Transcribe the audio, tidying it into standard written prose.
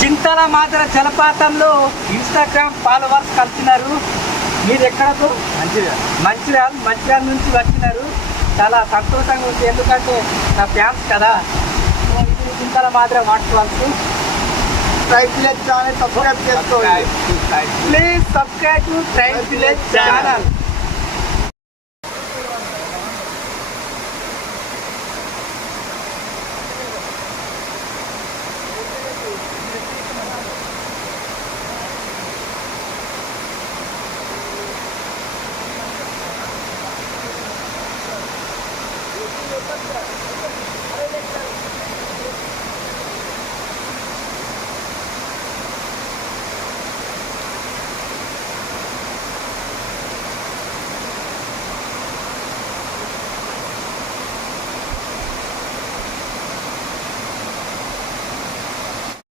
చింతల మాత్ర జలపాతంలో Instagram followers కలిసినారు. మీరు ఎక్కడకు? మంచిర్యాల నుంచి వచ్చినారు. చాలా సంతోషంగా ఉంది, ఎందుకంటే నా ఫ్యాన్స్ కదా. ఇది Chintala Matra waterfalls. Tribe village channel subscribe చేసుకోండి. Please subscribe to tribe village channel.